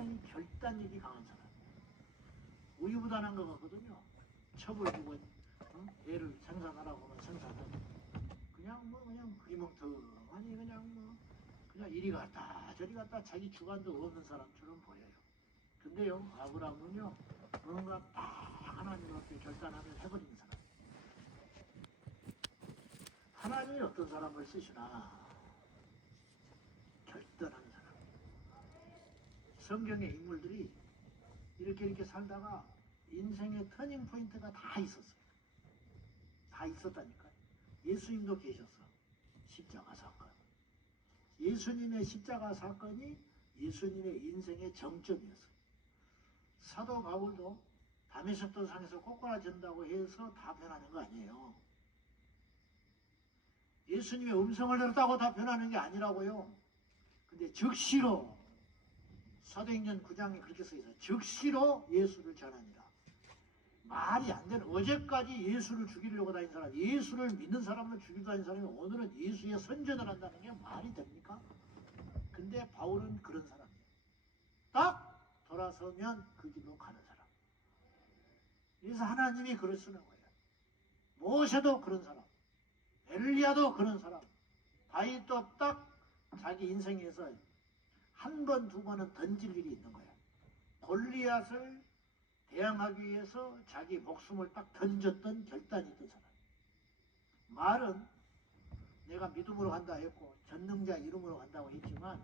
굉장히 결단력이 강한 사람. 우유부단한 것 같거든요. 첩을 두고 애를 생산하라고 하면 생산하고 그냥 흐리멍텅하니 그냥 이리 갔다 저리 갔다 자기 주관도 없는 사람처럼 보여요. 근데요, 아브라함은요, 뭔가 딱 하나님 앞에 결단하면 해버리는 사람. 하나님이 어떤 사람을 쓰시나? 결단하는 사람. 성경의 인물들이 이렇게 살다가 인생의 터닝 포인트가 다 있었어요. 다 있었다니까요. 예수님도 계셨어. 십자가 사건. 예수님의 십자가 사건이 예수님의 인생의 정점이었어요. 사도 바울도 다메섹도 상에서 꼬꾸라진다고 해서 다 변하는 거 아니에요. 예수님의 음성을 들었다고 다 변하는 게 아니라고요. 근데 즉시로 사도행전 9장에 그렇게 써있어요. 즉시로 예수를 전하니라. 말이 안 되는, 어제까지 예수를 죽이려고 다닌 사람, 예수를 믿는 사람을 죽이려 다닌 사람이 오늘은 예수의 선전을 한다는 게 말이 됩니까? 근데 바울은 그런 사람이에요. 딱 돌아서면 그 길로 가는 사람. 그래서 하나님이 그걸 쓰는 거예요. 모세도 그런 사람, 엘리야도 그런 사람, 다윗도 딱 자기 인생에서 한 번, 두 번은 던질 일이 있는 거예요. 골리앗을 대항하기 위해서 자기 목숨을 딱 던졌던 결단이 있던 사람. 말은 내가 믿음으로 간다 했고 전능자 이름으로 간다고 했지만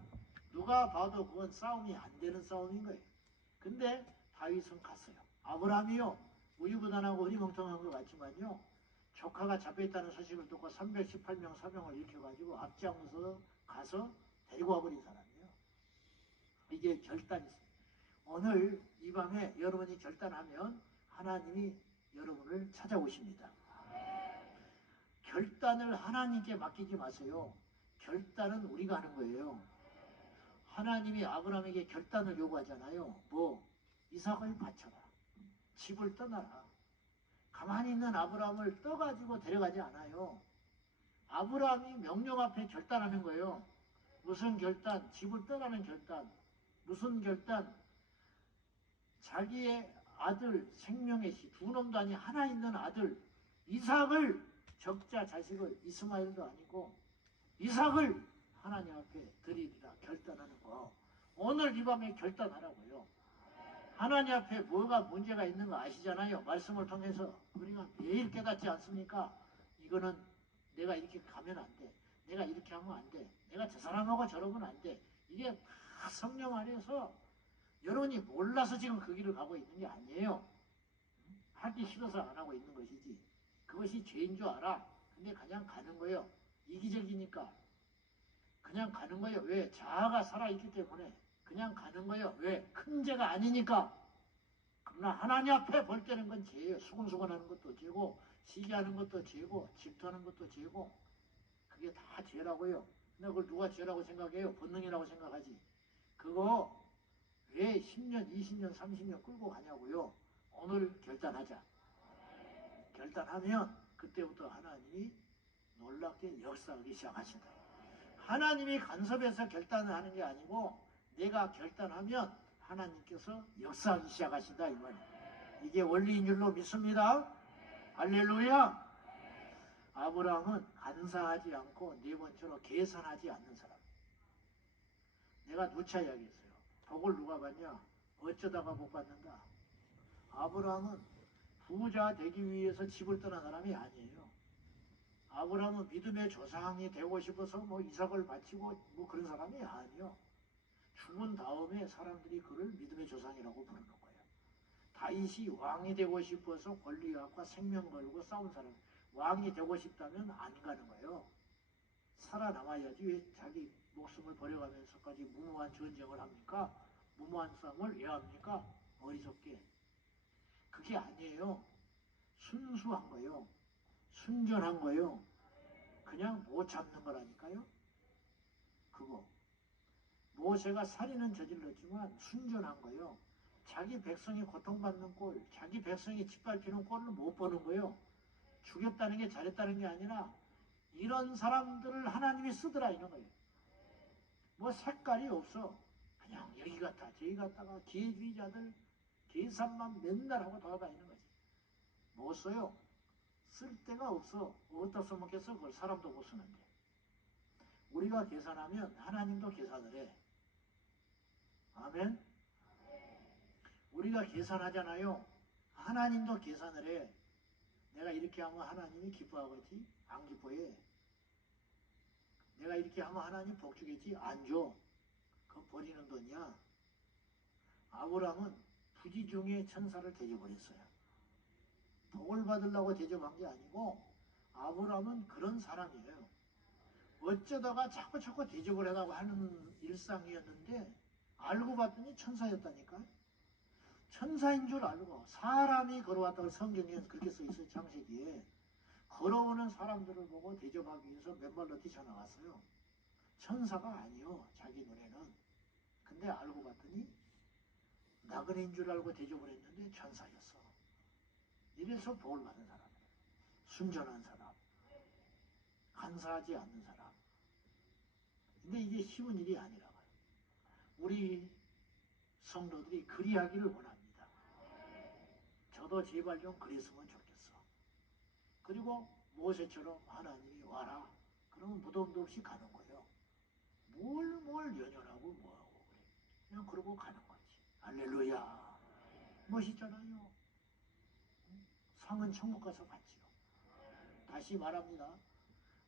누가 봐도 그건 싸움이 안 되는 싸움인 거예요. 근데 다윗은 갔어요. 아브라함이요, 우유부단하고 흐리멍텅한 것 같지만요, 조카가 잡혀있다는 소식을 듣고 318명 사병을 일으켜가지고 앞장서 가서 데리고 와버린 사람이에요. 이게 결단이 있어요. 오늘 이 밤에 여러분이 결단하면 하나님이 여러분을 찾아오십니다. 결단을 하나님께 맡기지 마세요. 결단은 우리가 하는 거예요. 하나님이 아브라함에게 결단을 요구하잖아요. 이삭을 바쳐라. 집을 떠나라. 가만히 있는 아브라함을 떠가지고 데려가지 않아요. 아브라함이 명령 앞에 결단하는 거예요. 무슨 결단? 집을 떠나는 결단. 무슨 결단? 자기의 아들, 생명의 씨, 두 놈도 아닌 하나 있는 아들 이삭을, 적자 자식을, 이스마엘도 아니고 이삭을 하나님 앞에 드리리라 결단하는 거. 오늘 이 밤에 결단하라고요. 하나님 앞에 뭐가 문제가 있는 거 아시잖아요. 말씀을 통해서 우리가 매일 깨닫지 않습니까? 이거는 내가 이렇게 가면 안 돼. 내가 이렇게 하면 안 돼. 내가 저 사람하고 저러면 안 돼. 이게 다 성령 안에서 여러분이 몰라서 지금 그 길을 가고 있는 게 아니에요. 하기 싫어서 안 하고 있는 것이지. 그것이 죄인 줄 알아. 근데 그냥 가는 거예요. 이기적이니까. 그냥 가는 거예요. 왜? 자아가 살아있기 때문에 그냥 가는 거예요. 왜? 큰 죄가 아니니까. 그러나 하나님 앞에 볼 때는 건 죄예요. 수근수근하는 것도 죄고, 시기하는 것도 죄고, 질투하는 것도 죄고, 그게 다 죄라고요. 근데 그걸 누가 죄라고 생각해요? 본능이라고 생각하지. 그거 왜 10년, 20년, 30년 끌고 가냐고요. 오늘 결단하자. 결단하면 그때부터 하나님이 놀랍게 역사하기 시작하신다. 하나님이 간섭해서 결단을 하는 게 아니고 내가 결단하면 하나님께서 역사하기 시작하신다 이 말이에요. 이게 원리인 줄로 믿습니다. 할렐루야. 아브라함은 간사하지 않고 네 번째로 계산하지 않는 사람. 내가 누차 이야기했어요. 복을 누가 받냐? 어쩌다가 복 받는다. 아브라함은 부자 되기 위해서 집을 떠난 사람이 아니에요. 아브라함은 믿음의 조상이 되고 싶어서 이삭을 바치고 그런 사람이 아니에요. 죽은 다음에 사람들이 그를 믿음의 조상이라고 부르는 거예요. 다윗이 왕이 되고 싶어서 골리앗과 생명 걸고 싸운 사람. 왕이 되고 싶다면 안 가는 거예요. 살아남아야지 왜 자기 목숨을 버려가면서까지 무모한 전쟁을 합니까? 무모한 싸움을 왜 합니까? 어리석게. 그게 아니에요. 순수한 거예요. 순전한 거예요. 그냥 못 참는 거라니까요. 그거. 모세가 살인은 저질렀지만 순전한 거예요. 자기 백성이 고통받는 꼴, 자기 백성이 짓밟히는 꼴을 못 보는 거예요. 죽였다는 게 잘했다는 게 아니라 이런 사람들을 하나님이 쓰더라 이런 거예요. 색깔이 없어. 그냥 여기 갔다 저기 갔다가 기회주의자들 계산만 맨날 하고 돌아다니는 거지. 못 써요. 쓸 데가 없어. 어디다 써먹겠어? 그걸 사람도 못 쓰는데. 우리가 계산하면 하나님도 계산을 해. 아멘? 우리가 계산하잖아요. 하나님도 계산을 해. 내가 이렇게 하면 하나님이 기뻐하겠지? 안 기뻐해. 내가 이렇게 하면 하나님 복 주겠지? 안 줘. 그건 버리는 돈이야. 아브라함은 부지 중에 천사를 대접을했어요. 복을 받으려고 대접한 게 아니고 아브라함은 그런 사람이에요. 어쩌다가 자꾸 대접을 하라고 하는 일상이었는데 알고 봤더니 천사였다니까. 천사인 줄 알고 사람이 걸어왔다고 성경에 그렇게 써있어요. 창세기에. 걸어오는 사람들을 보고 대접하기 위해서 맨발로 뛰쳐나갔어요. 천사가 아니요. 자기 눈에는. 근데 알고 봤더니 나그네인 줄 알고 대접을 했는데 천사였어. 이래서 복을 받은 사람이에요. 순전한 사람. 간사하지 않는 사람. 근데 이게 쉬운 일이 아니라고요. 우리 성도들이 그리하기를 원합니다. 저도 제발 좀 그랬으면 좋겠어. 그리고 모세처럼 하나님이 와라. 그러면 무덤도 없이 가는 거예요. 뭘 연연하고 뭐하고 그래. 그냥 그러고 가는 거지. 할렐루야. 멋있잖아요. 상은 천국 가서 받지요. 다시 말합니다.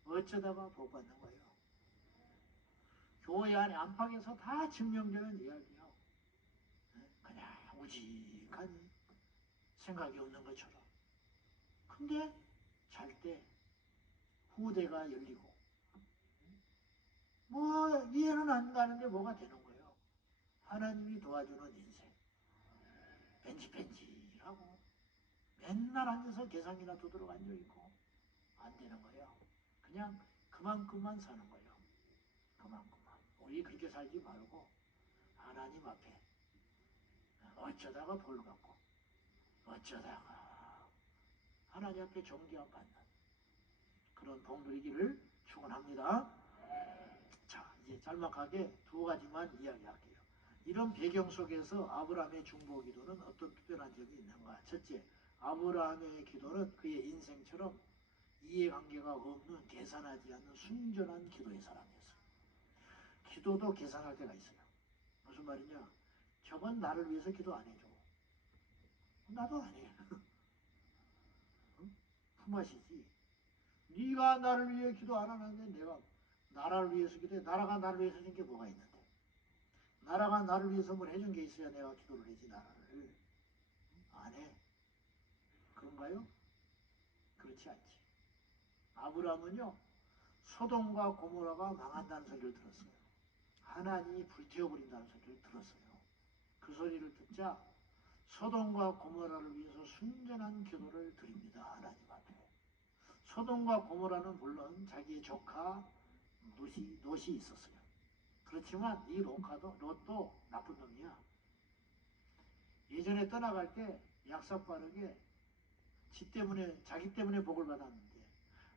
어쩌다가 복 받는 거예요. 교회 안에 안팎에서 다 증명되는 이야기요. 그냥 우직하니 생각이 없는 것처럼. 근데 잘 때 후대가 열리고 뭐 이해는 안 가는데 뭐가 되는 거예요. 하나님이 도와주는 인생. 벤치하고 맨날 앉아서 계산기나 두드러 앉아있고 안 되는 거예요. 그냥 그만큼만 사는 거예요. 그만큼만. 우리 그렇게 살지 말고 하나님 앞에 어쩌다가 볼 갖고 어쩌다가 하나님 앞에 존귀함 받는 그런 복 누리기를 축원합니다. 자, 이제 짤막하게 두 가지만 이야기할게요. 이런 배경 속에서 아브라함의 중보 기도는 어떤 특별한 점이 있는가? 첫째, 아브라함의 기도는 그의 인생처럼 이해관계가 없는 계산하지 않는 순전한 기도의 사람이었어요. 기도도 계산할 때가 있어요. 무슨 말이냐? 저건 나를 위해서 기도 안 해줘. 나도 안 해. 품앗이지. 네가 나를 위해 기도 안 하는데 내가 나라를 위해서 기도해. 나라가 나를 위해서 해준 게 뭐가 있는데. 나라가 나를 위해서 뭘 해준 게 있어야 내가 기도를 하지 나라를. 안 해. 그런가요? 그렇지 않지. 아브라함은요. 소돔과 고모라가 망한다는 소리를 들었어요. 하나님이 불태워버린다는 소리를 들었어요. 그 소리를 듣자 소돔과 고모라를 위해서 순전한 기도를 드립니다. 하나님 앞에. 소돔과 고모라는 물론 자기의 조카 롯이 있었어요. 그렇지만 이 롯도 나쁜 놈이야. 예전에 떠나갈 때 약삭 빠르게 자기 때문에 복을 받았는데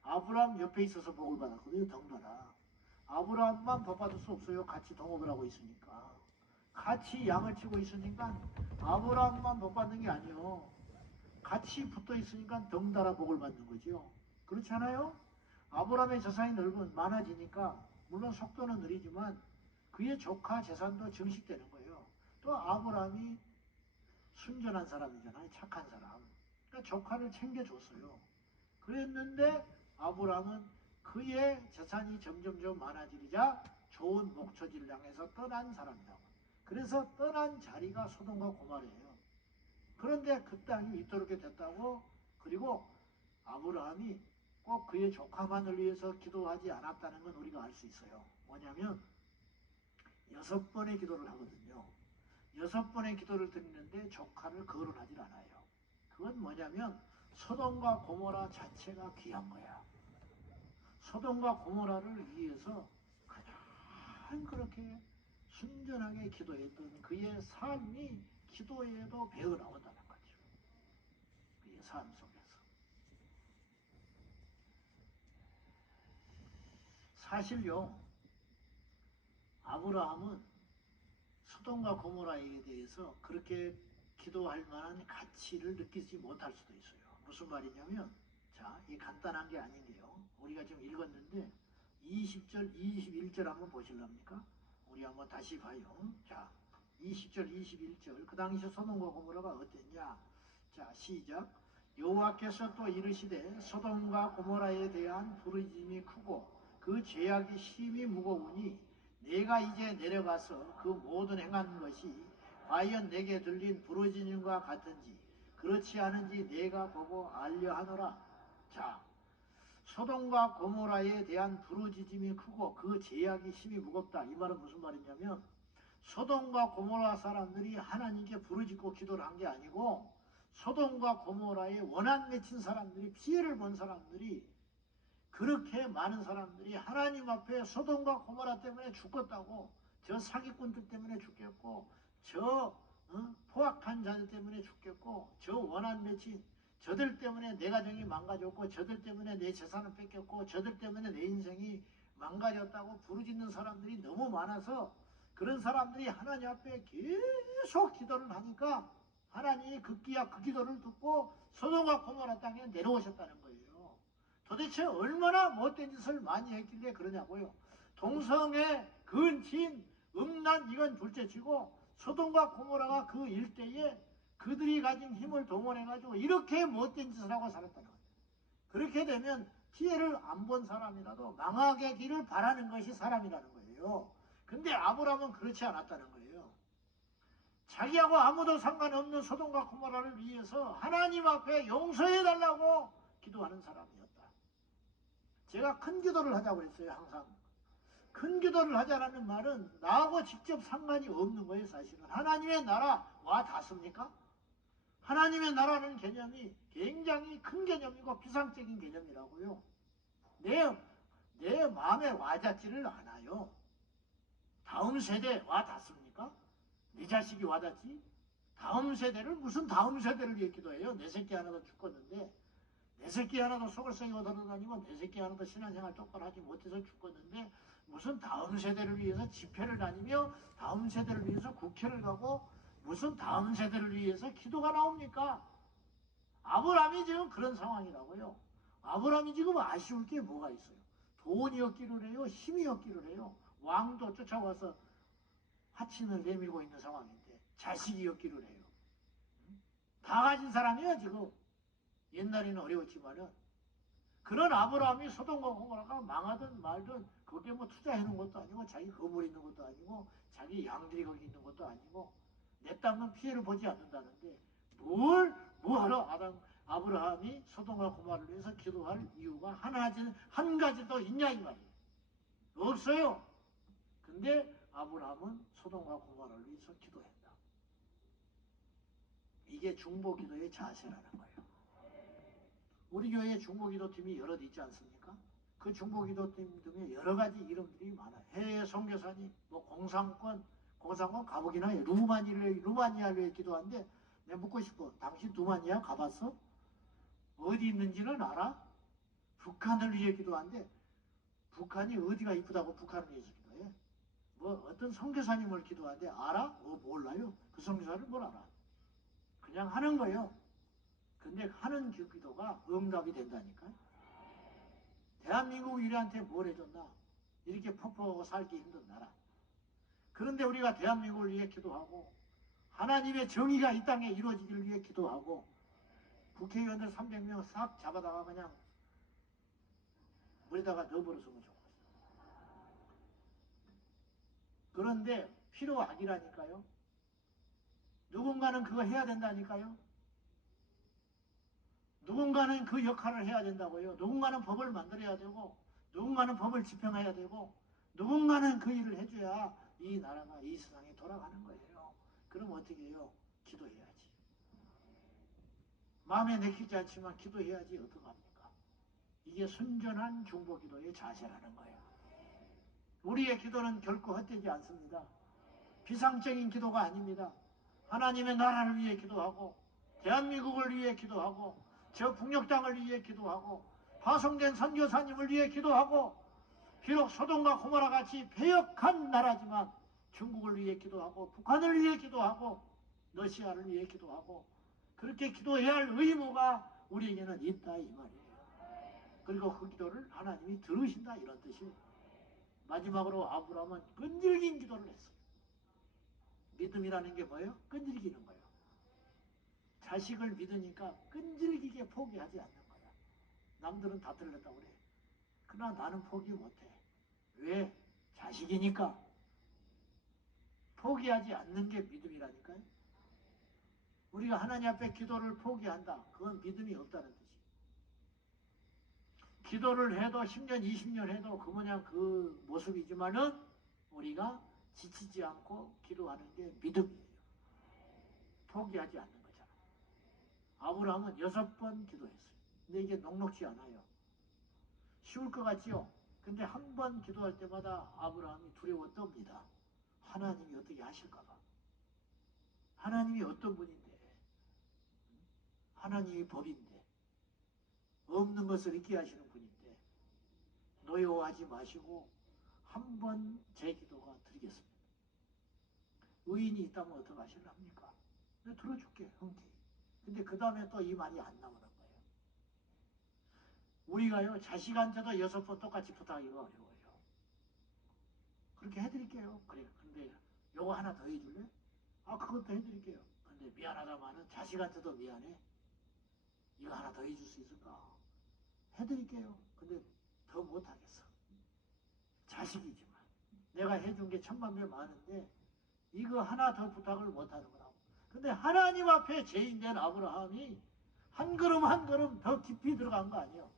아브라함 옆에 있어서 복을 받았거든요. 덩달아. 아브라함만 복 받을 수 없어요. 같이 동업을 하고 있으니까. 같이 양을 치고 있으니까 아브라함만 복 받는 게 아니요. 같이 붙어 있으니까 덩달아 복을 받는 거죠. 그렇지 않아요? 아브라함의 재산이 많아지니까 물론 속도는 느리지만 그의 조카 재산도 증식되는 거예요. 또 아브라함이 순전한 사람이잖아요. 착한 사람. 그러니까 조카를 챙겨줬어요. 그랬는데 아브라함은 그의 재산이 점점 많아지자 좋은 목초지를 향해서 떠난 사람이라고. 그래서 떠난 자리가 소돔과 고모라예요. 그런데 그 땅이 이토록 됐다고. 그리고 아브라함이 꼭 그의 조카만을 위해서 기도하지 않았다는 건 우리가 알 수 있어요. 뭐냐면 6번의 기도를 하거든요. 6번의 기도를 드리는데 조카를 거론하지 않아요. 그건 뭐냐면 소돔과 고모라 자체가 귀한 거야. 소돔과 고모라를 위해서 그냥 그렇게 순전하게 기도했던 그의 삶이 기도에도 배어 나온다는 거죠. 그의 삶 속에서. 사실요, 아브라함은 소돔과 고모라에 대해서 그렇게 기도할 만한 가치를 느끼지 못할 수도 있어요. 무슨 말이냐면, 자, 이 간단한 게 아닌데요. 우리가 지금 읽었는데 20절, 21절 한번 보실랍니까? 우리 한번 다시 봐요. 자, 20절, 21절. 그 당시 소돔과 고모라가 어땠냐? 자, 시작. 여호와께서 또 이르시되 소돔과 고모라에 대한 부르짖음이 크고 그 죄악이 심히 무거우니 내가 이제 내려가서 그 모든 행한 것이 과연 내게 들린 부르짖음과 같은지 그렇지 않은지 내가 보고 알려하노라. 자, 소돔과 고모라에 대한 부르짖음이 크고 그 죄악이 심히 무겁다. 이 말은 무슨 말이냐면 소돔과 고모라 사람들이 하나님께 부르짖고 기도를 한 게 아니고 소돔과 고모라에 원한 맺힌 사람들이, 피해를 본 사람들이, 그렇게 많은 사람들이 하나님 앞에 소돔과 고모라 때문에 죽겠다고, 저 사기꾼들 때문에 죽겠고, 저 포악한 자들 때문에 죽겠고, 저 원한 맺힌 저들 때문에 내 가정이 망가졌고, 저들 때문에 내 재산을 뺏겼고, 저들 때문에 내 인생이 망가졌다고 부르짖는 사람들이 너무 많아서 그런 사람들이 하나님 앞에 계속 기도를 하니까 하나님이 급기야 그 기도를 듣고 소돔과 고모라 땅에 내려오셨다는 거예요. 도대체 얼마나 못된 짓을 많이 했길래 그러냐고요. 동성애, 근친, 음란 이건 둘째치고 소돔과 고모라가 그 일대에 그들이 가진 힘을 동원해가지고 이렇게 못된 짓을 하고 살았다는 거예요. 그렇게 되면 피해를 안 본 사람이라도 망하게 기를 바라는 것이 사람이라는 거예요. 근데 아브라함은 그렇지 않았다는 거예요. 자기하고 아무도 상관없는 소돔과 고모라를 위해서 하나님 앞에 용서해달라고 기도하는 사람이었다. 제가 큰 기도를 하자고 했어요. 항상 큰 기도를 하자라는 말은 나하고 직접 상관이 없는 거예요. 사실은 하나님의 나라 와 닿습니까? 하나님의 나라는 개념이 굉장히 큰 개념이고 비상적인 개념이라고요. 내 마음에 와닿지를 않아요. 다음 세대 와 닿습니까? 네 자식이 와닿지? 다음 세대를 무슨 다음 세대를 위해 기도해요? 내 새끼 하나도 죽겠는데, 내 새끼 하나도 속을 썩이고 돌아다니고 내 새끼 하나도 신앙생활 똑바로 하지 못해서 죽겠는데 무슨 다음 세대를 위해서 집회를 다니며 다음 세대를 위해서 국회를 가고 무슨 다음 세대를 위해서 기도가 나옵니까? 아브라함이 지금 그런 상황이라고요. 아브라함이 지금 아쉬울 게 뭐가 있어요? 돈이 없기를 해요? 힘이 없기를 해요? 왕도 쫓아와서 하친을 내밀고 있는 상황인데 자식이 없기를 해요. 다 가진 사람이에요 지금. 옛날에는 어려웠지만은 그런 아브라함이 소돔과 고모라가 망하든 말든 거기에 뭐 투자해 놓은 것도 아니고 자기 건물 있는 것도 아니고 자기 양들이 거기 있는 것도 아니고 내 땅은 피해를 보지 않는다는데 뭐하러 아브라함이 소돔과 고모라를 위해서 기도할 이유가 한 가지 더 있냐 이 말이에요. 없어요. 근데 아브라함은 소돔과 고모라를 위해서 기도했다. 이게 중보기도의 자세라는 거예요. 우리 교회에 중보기도팀이 여럿 있지 않습니까? 그 중보기도팀 등에 여러 가지 이름들이 많아요. 해외 선교사님, 뭐 공산권 가보긴 해요. 루마니아를 위해 기도하는데 내가 묻고 싶어. 당신 루마니아 가봤어? 어디 있는지는 알아? 북한을 위해 기도하는데 북한이 어디가 이쁘다고 북한을 위해서 기도해? 뭐 어떤 선교사님을 기도하는데 알아? 몰라요. 그 선교사를 뭘 알아? 그냥 하는 거예요. 근데 하는 기도가 응답이 된다니까요. 대한민국 우리한테 뭘 해줬나? 이렇게 퍽퍽하고 살기 힘든 나라. 그런데 우리가 대한민국을 위해 기도하고 하나님의 정의가 이 땅에 이루어지기를 위해 기도하고 국회의원들 300명 싹 잡아다가 그냥 물에다가 넣어버렸으면 좋겠어요. 그런데 필요악이라니까요. 누군가는 그거 해야 된다니까요. 누군가는 그 역할을 해야 된다고요. 누군가는 법을 만들어야 되고 누군가는 법을 집행해야 되고 누군가는 그 일을 해줘야 이 나라가 이 세상이 돌아가는 거예요. 그럼 어떻게 해요? 기도해야지. 마음에 내키지 않지만 기도해야지 어떡합니까? 이게 순전한 중보기도의 자세라는 거예요. 우리의 기도는 결코 헛되지 않습니다. 비상적인 기도가 아닙니다. 하나님의 나라를 위해 기도하고 대한민국을 위해 기도하고 저 북녘 땅을 위해 기도하고 파송된 선교사님을 위해 기도하고 비록 소돔과 고모라 같이 패역한 나라지만 중국을 위해 기도하고 북한을 위해 기도하고 러시아를 위해 기도하고 그렇게 기도해야 할 의무가 우리에게는 있다 이 말이에요. 그리고 그 기도를 하나님이 들으신다 이런 뜻이에요. 마지막으로 아브라함은 끈질긴 기도를 했어요. 믿음이라는 게 뭐예요? 끈질기는 거예요. 자식을 믿으니까 끈질기게 포기하지 않는 거야. 남들은 다 틀렸다고 그래. 그러나 나는 포기 못해. 왜? 자식이니까. 포기하지 않는 게 믿음이라니까요. 우리가 하나님 앞에 기도를 포기한다. 그건 믿음이 없다는 뜻이에요. 기도를 해도 10년, 20년 해도 그 모양 그 모습이지만은 우리가 지치지 않고 기도하는 게 믿음이에요. 포기하지 않는 거잖아. 아브라함은 6번 기도했어요. 근데 이게 녹록지 않아요. 쉬울 것 같지요? 근데 한 번 기도할 때마다 아브라함이 두려워 떱니다. 하나님이 어떻게 하실까봐. 하나님이 어떤 분인데, 하나님이 법인데, 없는 것을 있게 하시는 분인데, 노여워하지 마시고 한 번 제 기도가 드리겠습니다. 의인이 있다면 어떻게 하실랍니까? 내가 들어줄게, 흔쾌히. 근데 그 다음에 또 이 말이 안 나오는 거예요. 우리가요, 자식한테도 6번 똑같이 부탁하기가 어려워요. 그렇게 해드릴게요. 그래. 근데 요거 하나 더 해줄래? 아, 그것도 해드릴게요. 근데 미안하다마는 자식한테도 미안해. 이거 하나 더 해줄 수 있을까? 해드릴게요. 근데 더 못하겠어. 자식이지만. 내가 해준 게 1000만 배 많은데 이거 하나 더 부탁을 못하는 거라고. 근데 하나님 앞에 죄인된 아브라함이 한 걸음 한 걸음 더 깊이 들어간 거 아니에요.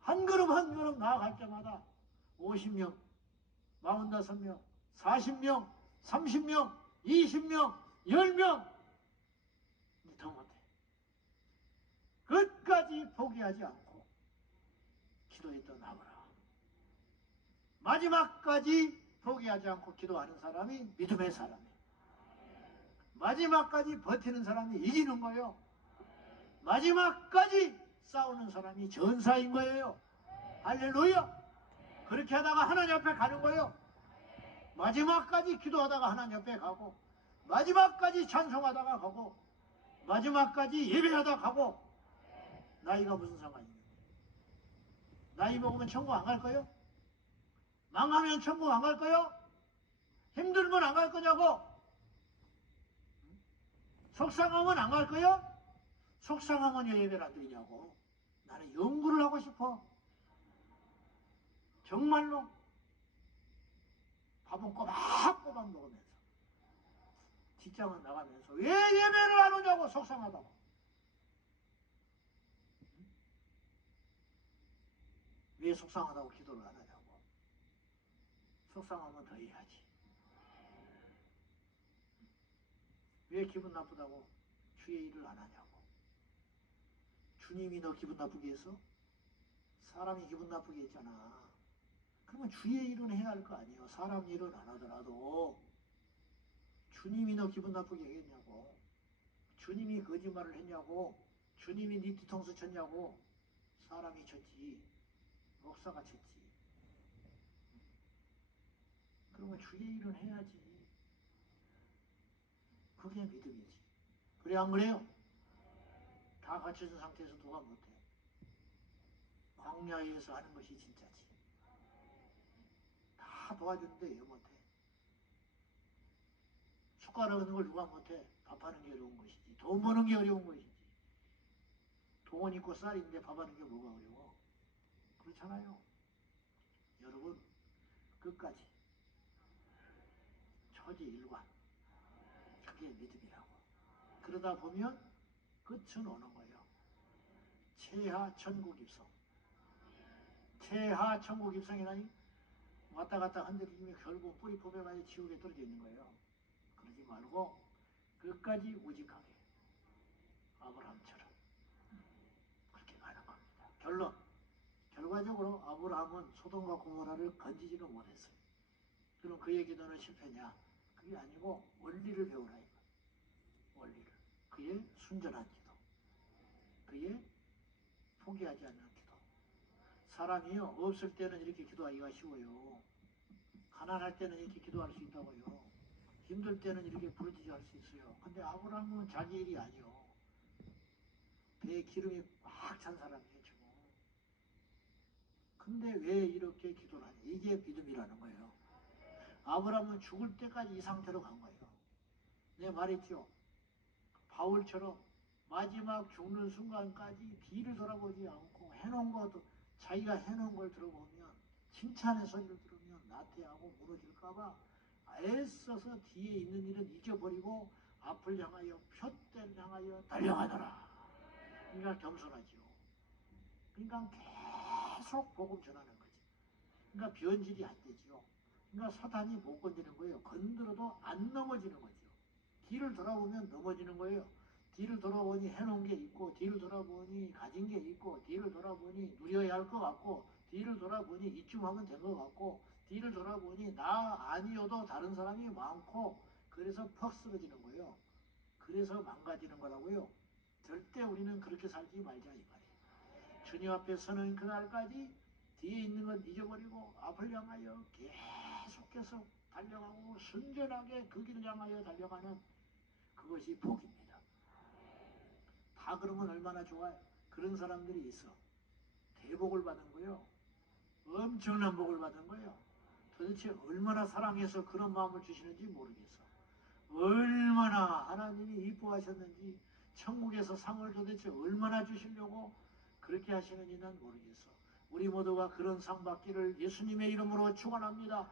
한 걸음 한 걸음 나아갈 때마다 50명, 45명, 40명, 30명, 20명, 10명 더 못해. 끝까지 포기하지 않고 기도했던 아브라함. 마지막까지 포기하지 않고 기도하는 사람이 믿음의 사람이에요. 마지막까지 버티는 사람이 이기는 거예요. 마지막까지 싸우는 사람이 전사인 거예요. 할렐루야. 그렇게 하다가 하나님 앞에 가는 거예요. 마지막까지 기도하다가 하나님 앞에 가고 마지막까지 찬송하다가 가고 마지막까지 예배하다가 가고. 나이가 무슨 상관이냐. 나이 먹으면 천국 안 갈 거요? 망하면 천국 안 갈 거요? 힘들면 안 갈 거냐고? 속상하면 안 갈 거요? 속상하면 예배를 안 드리냐고. 나는 연구를 하고 싶어. 정말로. 밥은 꼬박꼬박 먹으면서 직장은 나가면서 왜 예배를 안 오냐고 속상하다고. 왜 속상하다고 기도를 안 하냐고. 속상하면 더 해야지. 왜 기분 나쁘다고 주의 일을 안 하냐고. 주님이 너 기분 나쁘게 했어? 사람이 기분 나쁘게 했잖아. 그러면 주의 일은 해야 할 거 아니에요. 사람 일은 안 하더라도. 주님이 너 기분 나쁘게 했냐고. 주님이 거짓말을 했냐고. 주님이 네 뒤통수 쳤냐고. 사람이 쳤지. 목사가 쳤지. 그러면 주의 일은 해야지. 그게 믿음이지. 그래 안 그래요? 다 갖춰진 상태에서 누가 못해. 광야에서 하는 것이 진짜지. 다 도와주는데 왜 못해? 숟가락 얻는 걸 누가 못해? 밥하는 게 어려운 것이지. 돈 버는 게 어려운 것이지. 돈 있고 쌀 있는데 밥하는 게 뭐가 어려워? 그렇잖아요. 여러분 끝까지 처지일관. 그게 믿음이라고. 그러다 보면 끝은 오는 거예요. 최하 천국 입성. 최하 천국 입성이라니 왔다 갔다 흔들리면 결국 뿌리 뽑혀가지고 지옥에 떨어져 있는 거예요. 그러지 말고 끝까지 우직하게 아브라함처럼 그렇게 가는 겁니다. 결과적으로 아브라함은 소돔과 고모라를 건지지를 못했어요. 그럼 그의 기도는 실패냐? 그게 아니고 원리를 배우라 이거. 원리를. 그의 순전한 기도. 그의 포기하지 않는 기도. 사람이요 없을 때는 이렇게 기도하기가 쉬워요. 가난할 때는 이렇게 기도할 수 있다고요. 힘들 때는 이렇게 부르짖을 수 있어요. 근데 아브라함은 자기 일이 아니요. 배에 기름이 꽉 찬 사람이에요, 지금. 근데 왜 이렇게 기도를 하냐? 이게 믿음이라는 거예요. 아브라함은 죽을 때까지 이 상태로 간 거예요. 내가 말했죠. 바울처럼 마지막 죽는 순간까지 뒤를 돌아보지 않고 해놓은 것도 자기가 해놓은 걸 들어보면 칭찬의 소리를 들으면 나태하고 무너질까봐 애써서 뒤에 있는 일은 잊어버리고 앞을 향하여 표대를 향하여 달려가더라. 그러니까 겸손하죠. 그러니까 계속 복음 전하는 거지. 그러니까 변질이 안 되죠. 그러니까 사탄이 못 건드는 거예요. 건드려도 안 넘어지는 거죠. 뒤를 돌아보면 넘어지는 거예요. 뒤를 돌아보니 해놓은 게 있고, 뒤를 돌아보니 가진 게 있고, 뒤를 돌아보니 누려야 할 것 같고, 뒤를 돌아보니 이쯤 하면 된 것 같고, 뒤를 돌아보니 나 아니어도 다른 사람이 많고, 그래서 퍽 쓰러지는 거예요. 그래서 망가지는 거라고요. 절대 우리는 그렇게 살지 말자 이 말이에요. 주님 앞에 서는 그날까지 뒤에 있는 건 잊어버리고 앞을 향하여 계속해서 달려가고 순전하게 그 길을 향하여 달려가는 그것이 복입니다. 다 그러면 얼마나 좋아요. 그런 사람들이 있어. 대복을 받은 거예요. 엄청난 복을 받은 거예요. 도대체 얼마나 사랑해서 그런 마음을 주시는지 모르겠어. 얼마나 하나님이 이뻐하셨는지 천국에서 상을 도대체 얼마나 주시려고 그렇게 하시는지 난 모르겠어. 우리 모두가 그런 상 받기를 예수님의 이름으로 축원합니다.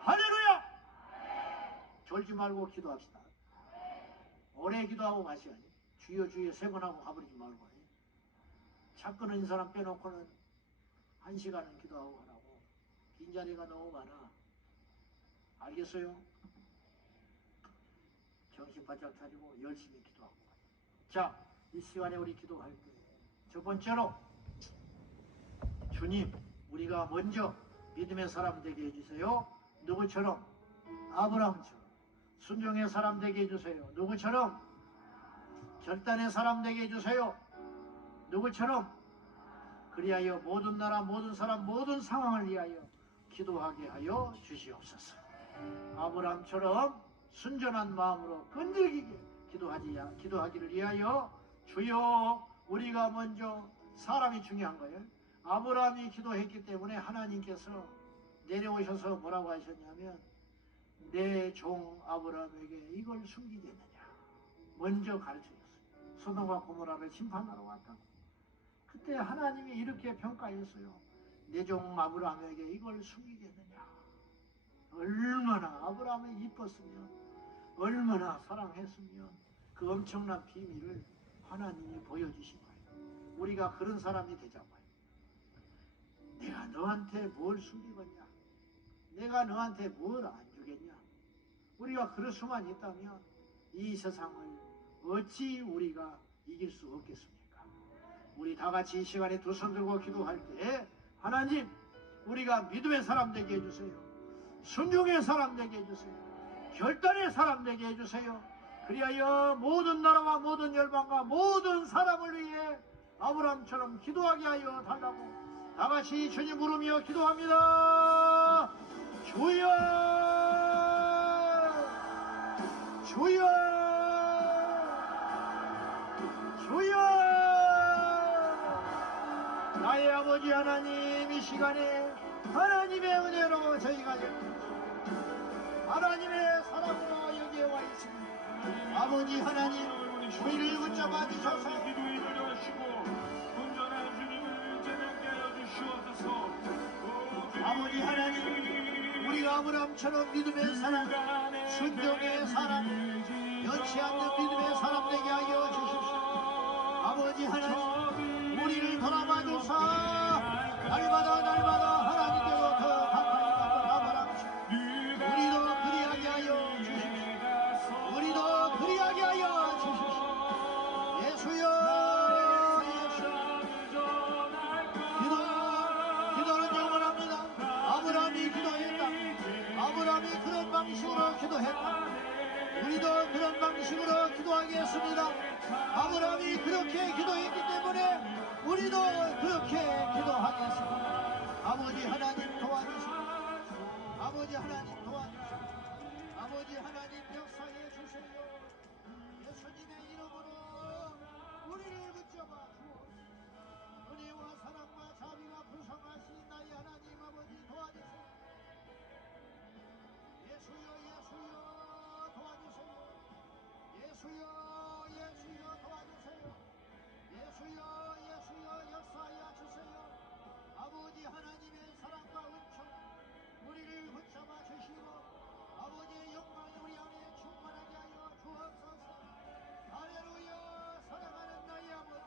할렐루야! 졸지 말고 기도합시다. 오래 기도하고 가셔야지. 주여 주여 3번 하고 가버리지 말고. 차 끊은 사람 빼놓고는 1시간은 기도하고 가라고. 빈자리가 너무 많아. 알겠어요? 정신 바짝 차리고 열심히 기도하고. 자, 이 시간에 우리 기도할 때 첫 번째로 주님, 우리가 먼저 믿음의 사람 되게 해주세요. 누구처럼? 아브라함처럼. 순종의 사람 되게 해주세요. 누구처럼? 결단의 사람 되게 해주세요. 누구처럼? 그리하여 모든 나라, 모든 사람, 모든 상황을 위하여 기도하게 하여 주시옵소서. 아브라함처럼 순전한 마음으로 끈질기게 기도하기를 위하여 주여, 우리가 먼저 사람이 중요한 거예요. 아브라함이 기도했기 때문에 하나님께서 내려오셔서 뭐라고 하셨냐면 내 종 아브라함에게 이걸 숨기겠느냐 먼저 가르쳐줬어요. 소돔과 고모라를 심판하러 왔다고. 그때 하나님이 이렇게 평가했어요. 내 종 아브라함에게 이걸 숨기겠느냐. 얼마나 아브라함이 이뻤으면, 얼마나 사랑했으면 그 엄청난 비밀을 하나님이 보여주신 거예요. 우리가 그런 사람이 되자고요. 내가 너한테 뭘 숨기겠냐? 내가 너한테 뭘 안 주겠냐? 우리가 그럴 수만 있다면 이 세상을 어찌 우리가 이길 수 없겠습니까? 우리 다 같이 이 시간에 두 손 들고 기도할 때 하나님, 우리가 믿음의 사람 되게 해주세요. 순종의 사람 되게 해주세요. 결단의 사람 되게 해주세요. 그리하여 모든 나라와 모든 열방과 모든 사람을 위해 아브라함처럼 기도하게 하여 달라고 다 같이 주님 부르며 기도합니다. 주여, 주여, 주여. 나의 아버지 하나님, 이 시간에 하나님의 은혜로 저희가 하나님의 사랑으로 여기에 와 있습니다. 아버지 하나님, 우리를 붙잡아 주셔서 기도를 하시고 온전한 주님을 제대로 하여 주시옵소서. 아버지 하나님, 우리가 아브라함처럼 믿음의 사람, 순종의 사람, 여치 않는 믿음의 사람 되게 하여 주십시오. 아버지 하나님, 우리를 돌아봐 주사 날마다 날마다 하나님께로 더 가까이 가는 아브라함처럼 우리도 그리하게 하여 주십시오. 우리도 그리하게 하여 주십시오. 예수여, 기도는 영원합니다. 아브라함이 기도했다. 아브라함이 그런 방식으로 기도했다. 우리도 그런 방식으로 기도하겠습니다. 아브라함이 그렇게 기도했기 때문에 우리도 그렇게 기도하겠습니다. 아버지 하나님 도와주시고, 아버지 하나님 도와주시고, 아버지 하나님 역사해 주세요. 예수님의 이름으로 우리를 붙잡아 주옵소서. 은혜와 사랑과 자비가 풍성하신 나의 하나님 아버지 도와주세요. 예수여 예수여 도와주세요. 예수여 예수여 도와주세요. 예수여 예수여 역사하여 주세요. 아버지 하나님의 사랑과 은총 우리를 붙잡아 주시고 아버지의 영광이 우리 안에 충만하게 하여 주옵소서. 할렐루야. 사랑하는 나의 아버지,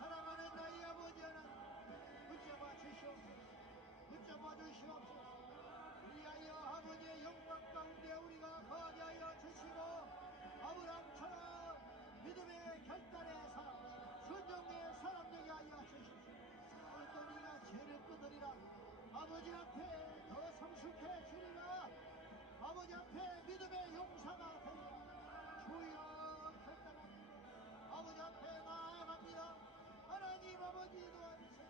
사랑하는 나의 아버지 하나님 붙잡아 주시옵소서. 붙잡아 주시옵소서. 우리하여 아버지의 영광 가운데 우리가 거하게 하여 주시고 아브라함처럼 믿음의 결단의 사람, 순종의 사람 되게 하여 주십시오. 어떤 이가 죄를 끊으리라. 아버지 앞에 더 성숙해지리라. 아버지 앞에 믿음의 용사가 되리라. 주여 결단합니다. 아버지 앞에 나아갑니다. 하나님 아버지 도와주세요.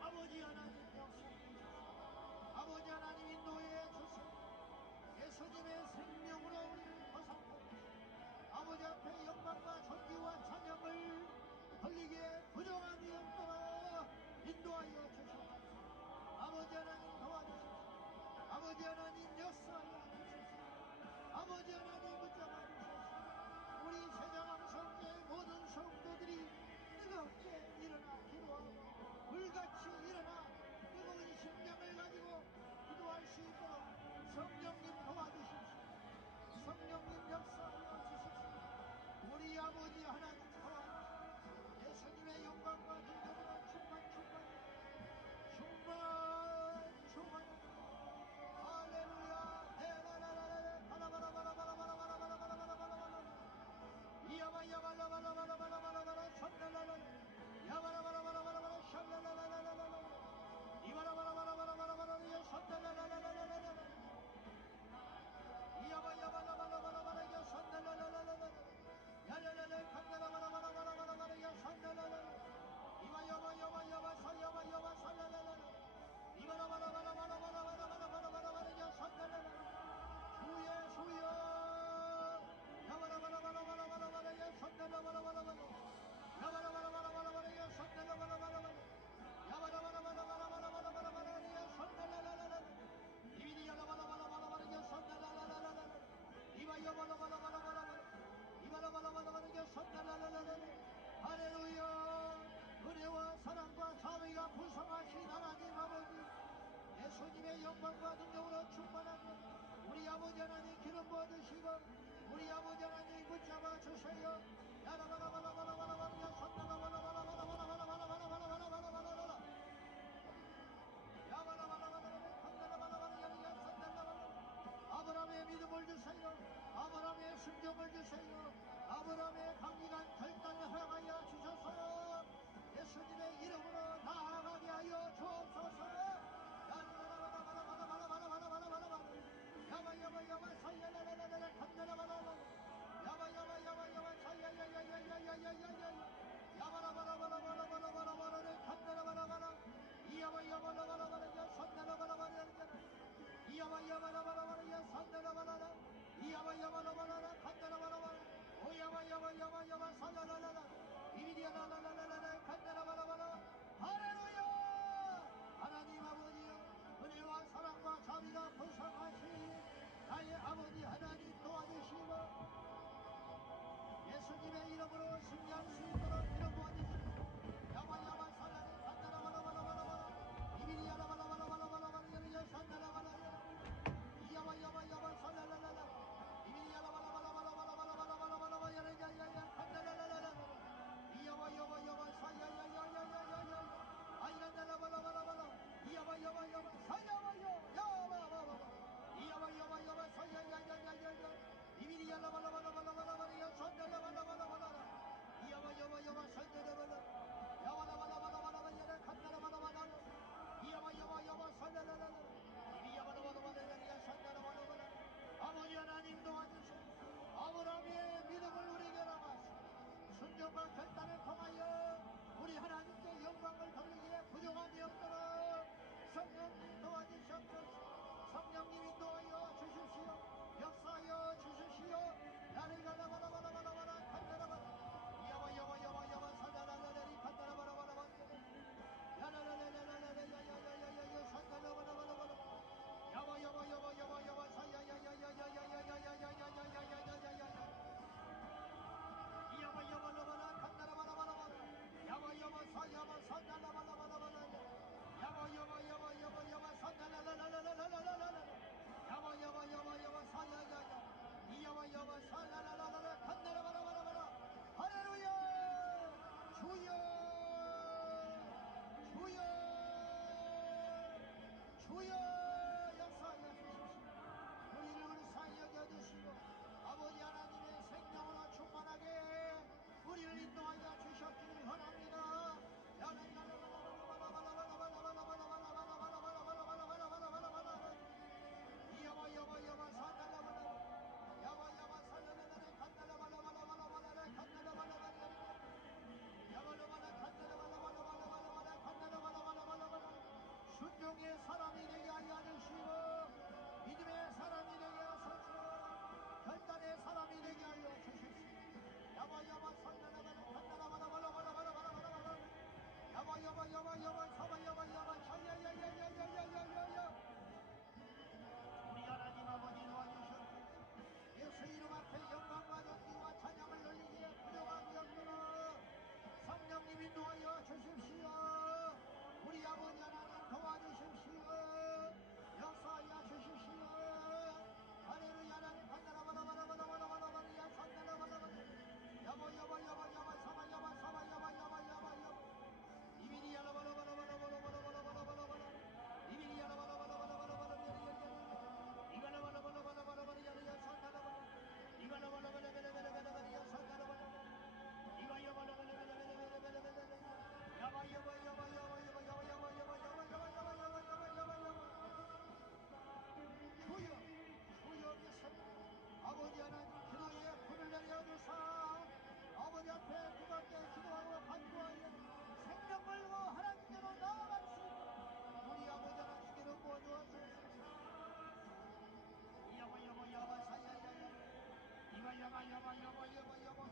아버지 하나님 역사해 주세요. 아버지 하나님 인도해 주세요. 예수님의 생명으로 우리를 보살펴 주시고 아버지 앞에 영광과 존귀와 찬양을 돌리기에 부정함이 없도록 인도하여 주시옵소서. 아버지 하나님 도와주십시오. 아버지 하나님 역사하여 주십시오. 아버지 하나님 붙잡아 주십시오. 우리 세장왕성교회 모든 성도들이 뜨겁게 일어나 기도하고 불같이 일어나 뜨거운 심장을 가지고 기도할 수 있도록 성령님 도와주십시오. 성령님 역사하여 주십시오. 우리 아버지 하나님 도와주십시오. 예수님의 영광과 능력으로 충만 할렐루야. 헤라라라라 바라바라바라바라바라바라바라바라바라바라 이야바야발라발라발라발라발라발라 샴랄라라 야바라바라바라바라바라 샴랄라라라라라 이바라바라바라바라바라바라 샴랄라라라라라 이야바야발라발라발라발라 샴랄라라라라 야라라라 칸라바라바라바라바라 샴랄라라라 이바야바야바야바 사야바야바 살라라라라 이바라바라바라바라바라바라바라바라바라바라 샴랄라라라 주여 주여 야바라바라바라바라바라바라 샴랄라바라바라바라 야바라바라바라바라바라 샴랄라바라바라바라 야바라바라바라바라바라바라바라 샴랄라라라라 이비리야라바라바라바라바라 샴랄라라라라 이바야바라바라바라바라 이바라바라바라바라 샴랄라라라라 할렐루야. 은혜와 사랑과 자비가 풍성하신 하나님 아버지 예수님의 영광과 능력으로 충만하게 우리 아버지 하나님 기름 부어주시고 우리 아버지 하나님 붙잡아 주세요. 야라바라바라바라바라바라 산나바라바라바라바라바라바라바라바라바라바라바라바라바라 야바라바라바라바라 산나바라바라바라 산나바라바라 아브라함의 믿음을 주세요. 아브라함의 순종을 주세요. 아브라함의 강력한 결단을 허락하여 주셔서 예수님의 이름으로 나아가게 하여 주옵소서. 야바라바라바라바라바라바라바라바라바라 야바야바야바 사야라라라라 간다라바라바라 야바야바야바야바 사야야야야야야야야야 야바라바라바라바라바라바라바라 간다라바라바라 이야바야바라바라바라 산다라바라바라 이야바야바라바라바라 산다라바라라 이야바야바라바라라 간다라바라바라 오야바야바야바야바 살라라라라 이리야라라라라라 간다라바라바라 야바 야바 야바 야바 야바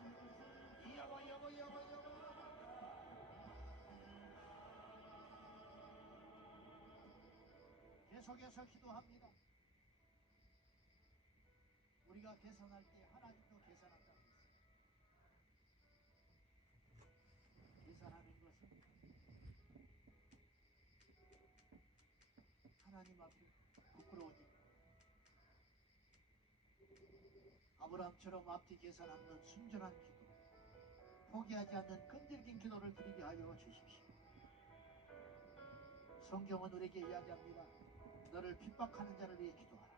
야바 야바 야바 야바. 계속해서 기도합니다. 우리가 계산할 때 하나님도 계산한다고 했어요. 계산하는 것은 하나님 앞에 부끄러워지 아브라함처럼 앞뒤 계산 없는 순전한 기도, 포기하지 않는 끈질긴 기도를 드리게 하여 주십시오. 성경은 우리에게 이야기합니다. 너를 핍박하는 자를 위해 기도하라.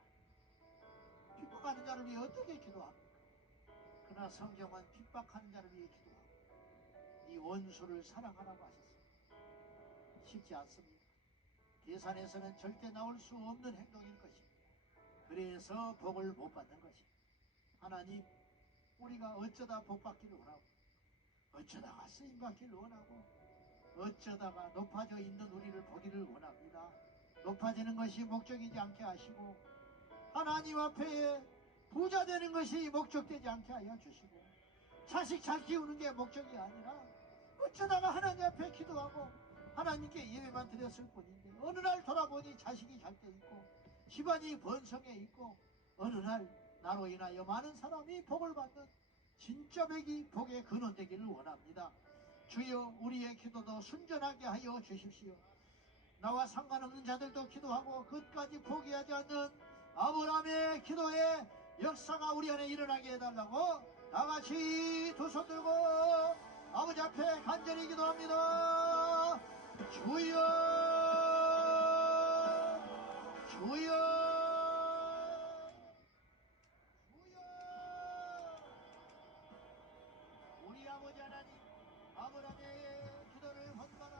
핍박하는 자를 위해 어떻게 기도합니까? 그러나 성경은 핍박하는 자를 위해 기도하고 네 원수를 사랑하라고 하셨습니다. 쉽지 않습니다. 계산에서는 절대 나올 수 없는 행동일 것입니다. 그래서 복을 못 받는 것입니다. 하나님, 우리가 어쩌다 복 받기를 원하고 어쩌다가 쓰임 받기를 원하고 어쩌다가 높아져 있는 우리를 보기를 원합니다. 높아지는 것이 목적이지 않게 하시고 하나님 앞에 부자 되는 것이 목적되지 않게 하여 주시고 자식 잘 키우는 게 목적이 아니라 어쩌다가 하나님 앞에 기도하고 하나님께 예배만 드렸을 뿐인데 어느 날 돌아보니 자식이 잘 돼 있고 집안이 번성해 있고 어느 날 나로 인하여 많은 사람이 복을 받는 진짜 복의 근원되기를 원합니다. 주여, 우리의 기도도 순전하게 하여 주십시오. 나와 상관없는 자들도 기도하고 끝까지 포기하지 않는 아브라함의 기도의 역사가 우리 안에 일어나게 해달라고 다같이 두 손 들고 아버지 앞에 간절히 기도합니다. 주여, 주여, 주여. 우리 아버지 하나님, 아브라함의 기도를 본받아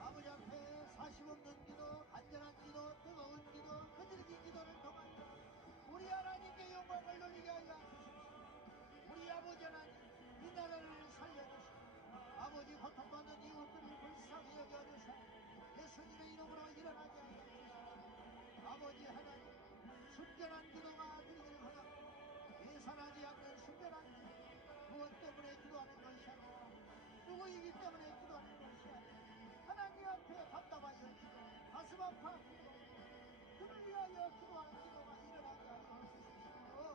아버지 앞에 사심 없는 기도, 간절한 기도, 뜨거운 기도, 끈질긴 기도를 통하여 우리 하나님께 영광을 돌리게 하여 주십시오. 우리 아버지 하나님, 이 나라를 살려주시고 아버지 고통받는 이웃들을 불쌍히 여겨주사 예수님의 이름으로 일어나게 하여 주십시오. 아버지 하나님, 순전한 기도가 드리기를 원하고 계산하지 않는 순전한 기도, 무엇 때문에 기도하는 것이 아니라 누구이기 때문에 기도하는 것이 아니라 하나님 앞에 답답하여 기도, 가슴 아파 기도, 그를 위하여 기도하는 기도가 일어나게 하여 주십시오.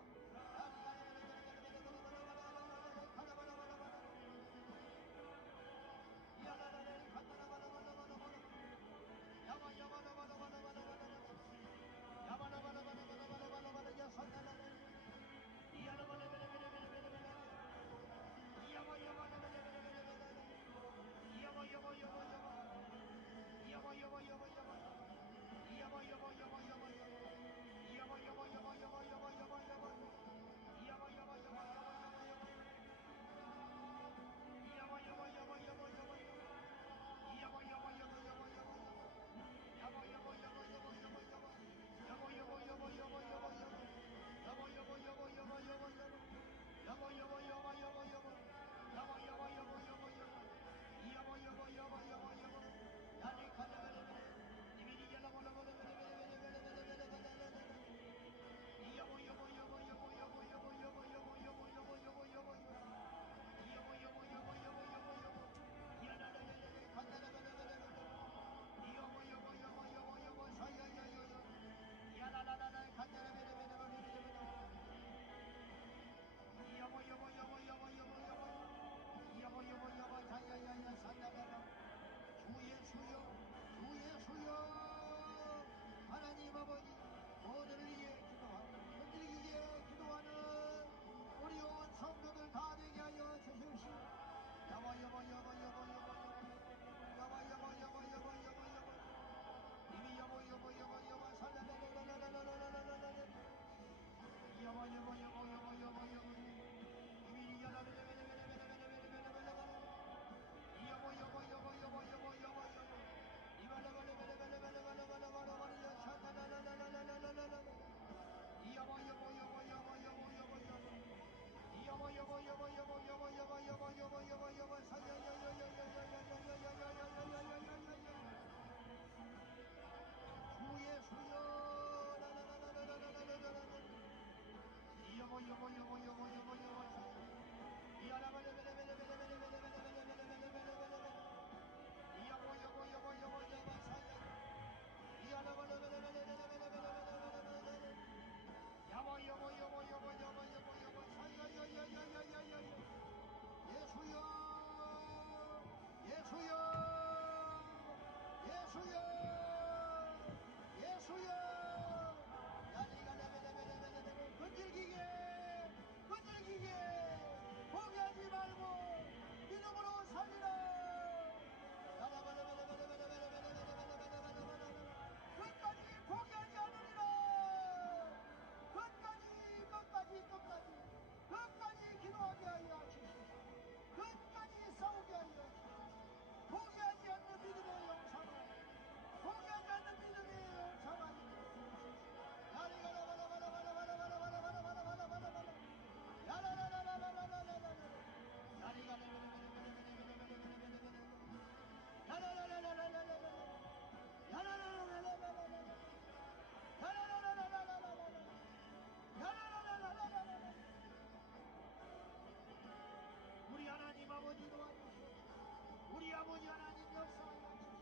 역사하시옵소서.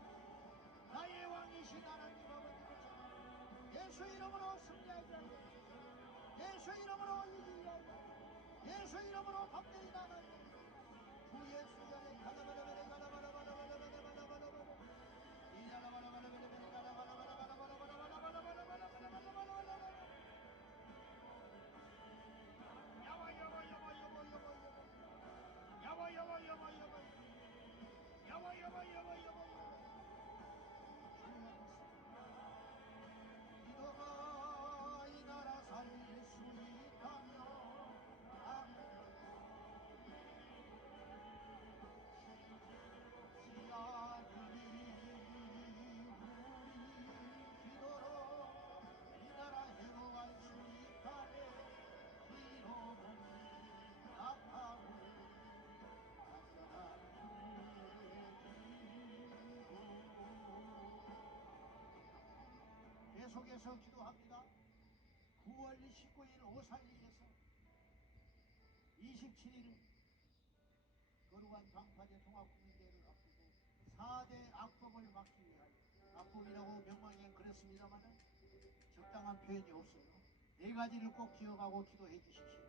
나의 왕이신 하나님 아버지를 전하여 예수 이름으로 승리하게 하여 주옵소서. 예수 이름으로 이기게 하여 주옵소서. 예수 이름으로 박대리 나가게 하여 주옵소서. 주 예수 이름에 가다바라바라 가다바라바라바라바라바라바라바라 이자라바라바라바라바라 가다바라바라바라바라바라바라바라바라바라바라바라바라 야와 야와 야와 야와 야와 야와 야와 야와 야와 야와 야와 야와 야와 야와 기도가 이 나라 살릴 수 있다면 지아들이 우리 기도로 이 나라 해로갈 수 있다면 기도는 낙하고 안전한 기도 계속해서 기도합니다. 9월 29일 오살리에서 27일은 거룩한 방파제 통합국민대회를 앞두고 4대 악법을 막기 위하여 악법이라고 명망엔 그랬습니다만 적당한 표현이 없어요. 4가지를 꼭 기억하고 기도해 주십시오.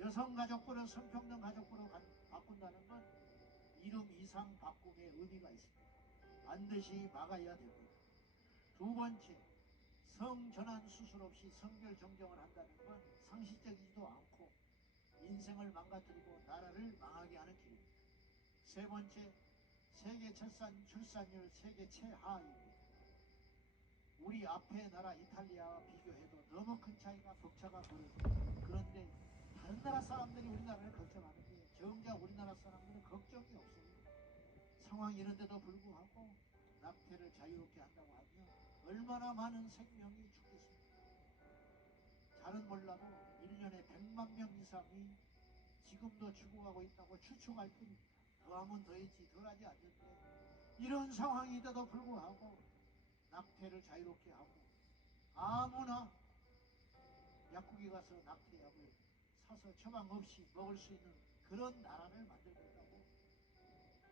여성가족부를 성평등 가족부로 바꾼다는 건 이름 이상 바꿈의 의미가 있습니다. 반드시 막아야 됩니다. 2번째, 성전환 수술 없이 성별 정정을 한다는 건 상식적이지도 않고 인생을 망가뜨리고 나라를 망하게 하는 길입니다. 3번째, 세계 출산율 세계 최하입니다. 우리 앞에 나라 이탈리아와 비교해도 너무 큰 차이가 격차가 벌어집니다. 그런데 다른 나라 사람들이 우리나라를 걱정하는데 정작 우리나라 사람들은 걱정이 없어요. 상황이 이런데도 불구하고 낙태를 자유롭게 한다고 하면 얼마나 많은 생명이 죽겠습니까? 잘은 몰라도 1년에 100만 명 이상이 지금도 죽어가고 있다고 추측할 뿐입니다. 더하면 더했지 덜하지 않는데 이런 상황인데도 불구하고 낙태를 자유롭게 하고 아무나 약국에 가서 낙태약을 사서 처방 없이 먹을 수 있는 그런 나라를 만들겠다고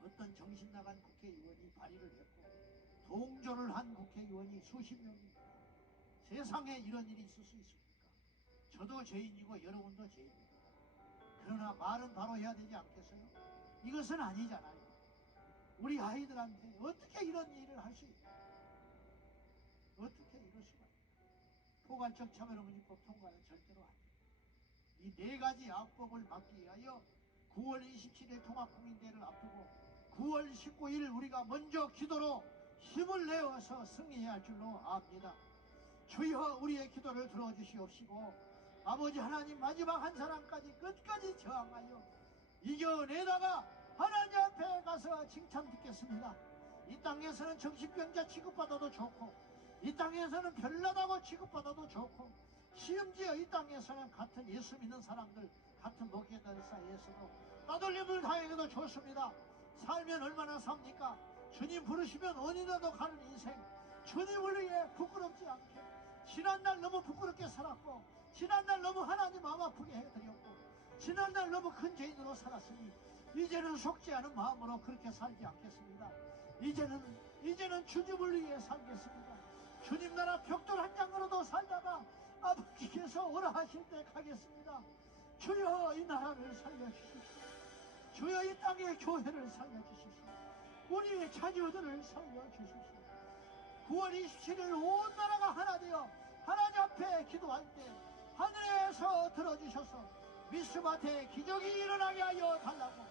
어떤 정신 나간 국회의원이 발의를 했고 동조를 한 국회의원이 수십 명입니다. 세상에 이런 일이 있을 수 있습니까? 저도 죄인이고 여러분도 죄인입니다. 그러나 말은 바로 해야 되지 않겠어요? 이것은 아니잖아요. 우리 아이들한테 어떻게 이런 일을 할 수 있나? 어떻게 이럴 수가 있나? 포괄적 차별어머니법 통과는 절대로 안 됩니다. 이 4가지 악법을 막기 위하여 9월 27일 통합국민대회를 앞두고 9월 19일 우리가 먼저 기도로 힘을 내어서 승리해야 할 줄로 압니다. 주여 우리의 기도를 들어주시옵시고 아버지 하나님 마지막 한 사람까지 끝까지 저항하여 이겨내다가 하나님 앞에 가서 칭찬 듣겠습니다. 이 땅에서는 정신병자 취급받아도 좋고 이 땅에서는 별나다고 취급받아도 좋고 심지어 이 땅에서는 같은 예수 믿는 사람들 같은 목회자들 사이에서도 따돌림을 당해도 좋습니다. 살면 얼마나 삽니까? 주님 부르시면 어디라도 가는 인생, 주님을 위해 부끄럽지 않게 지난날 너무 부끄럽게 살았고 지난날 너무 하나님 마음 아프게 해드렸고 지난날 너무 큰 죄인으로 살았으니 이제는 속지 않은 마음으로 그렇게 살지 않겠습니다. 이제는 주님을 위해 살겠습니다. 주님 나라 벽돌 한 장으로도 살다가 아버지께서 오라 하실 때 가겠습니다. 주여 이 나라를 살려주십시오. 주여 이 땅의 교회를 살려주십시오. 우리의 자녀들을 살려주십시오. 9월 27일 온 나라가 하나 되어 하나님 앞에 기도할 때 하늘에서 들어주셔서 미스바테 기적이 일어나게 하여 달라고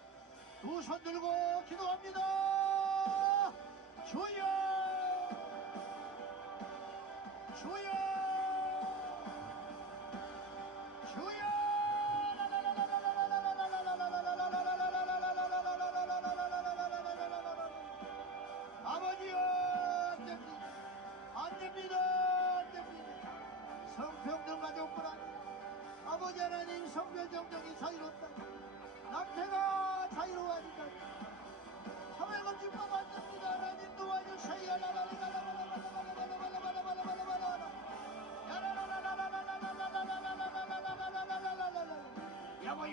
두 손 들고 기도합니다. 주여 주여 주여 아버지여 안됩니다 안됩니다. 성평등 가족부라 아버지 하나님 성별정정이 자유롭다 낙태가 자유로워지다 차별금지법 안됩니다. 하나님 도와주세요. 여보